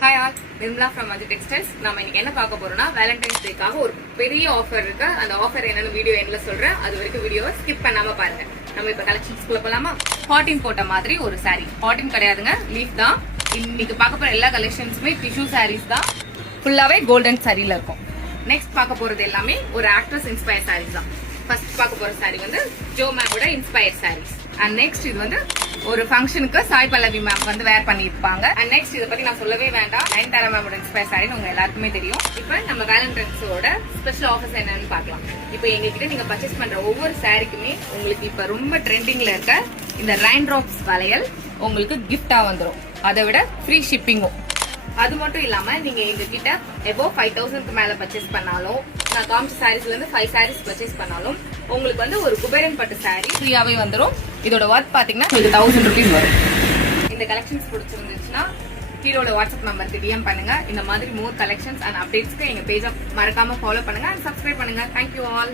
Hi all, Nirmala from Aji textiles. நம்ம இன்னைக்கு என்ன பார்க்க போறோம்னா, வேலண்டைன்ஸ் டேக்காக ஒரு பெரிய ஆஃபர் இருக்கு. அந்த ஆஃபர் என்னன்னு வீடியோ எண்ட்ல சொல்றேன். அது வரைக்கும் வீடியோவை ஸ்கிப் பண்ணாம பாருங்க. நம்ம இப்ப கலெக்ஷன்ஸ்குள்ள போலாமா? காட்டன் போட்ட மாதிரி ஒரு saree. காட்டன் கிடையாதுங்க, லீஃப் தான். இன்னைக்கு பார்க்க போற எல்லா கலெக்ஷன்ஸுமே டிஷ்யூ சாரீஸ் தான். ஃபுல்லாவே கோல்டன் சாரில இருக்கும். நெக்ஸ்ட் பார்க்க போறது எல்லாமே ஒரு ஆக்ட்ரஸ் இன்ஸ்பயர் சாரீஸ் தான். ஃபர்ஸ்ட் பார்க்க போற saree வந்து ஜோ மேமோட இன்ஸ்பயர் சாரீஸ். அண்ட் நெக்ஸ்ட் இது வந்து ஒரு ஃபங்க்ஷனுக்கு சாய் பல்லவி மேம் வந்து வேர் பண்ணிருப்பாங்க. அண்ட் நெக்ஸ்ட் இதை பத்தி நான் சொல்லவே வேண்டாம், நயன்தாரா மேமோட இன்ஸ்பயர் சாரின்னு உங்க எல்லாருக்குமே தெரியும். இப்போ நம்ம வேலண்டைன்ஸோட ஸ்பெஷல் ஆஃபர்ஸ் என்னன்னு பார்க்கலாம். இப்போ எங்ககிட்ட நீங்க பர்ச்சேஸ் பண்ற ஒவ்வொரு சாரிக்குமே உங்களுக்கு இப்ப ரொம்ப ட்ரெண்டிங்ல இருக்க இந்த ரெயின் ட்ராப்ஸ் வளையல் உங்களுக்கு கிஃப்டா வந்துடும். அதை விட ஃப்ரீ ஷிப்பிங்கும். அது மட்டும் இல்லாம நீங்க எங்க கிட்ட எபோவ் 5000க்கு மேல பர்ச்சேஸ் பண்ணாலும், நான் காமிச்ச சாரீஸ்ல இருந்து 5 சாரீஸ் பர்ச்சேஸ் பண்ணாலும் உங்களுக்கு வந்து ஒரு குபேரன் பட்டு சாரி ஃப்ரீயாவே வந்துடும். இதோட ஒர்த் பாத்தீங்கன்னா உங்களுக்கு 1000 rupees வரும். இந்த கலெக்ஷன்ஸ் பிடிச்சிருந்துச்சுன்னா கீழோட வாட்ஸ்அப் நம்பருக்கு டிஎம் பண்ணுங்க. இந்த மாதிரி மோர் கலெக்ஷன்ஸ் அண்ட் அப்டேட்ஸ்க்கு எங்க பேஜை மறக்காம ஃபாலோ பண்ணுங்க அண்ட் சப்ஸ்கிரைப் பண்ணுங்க. Thank you all.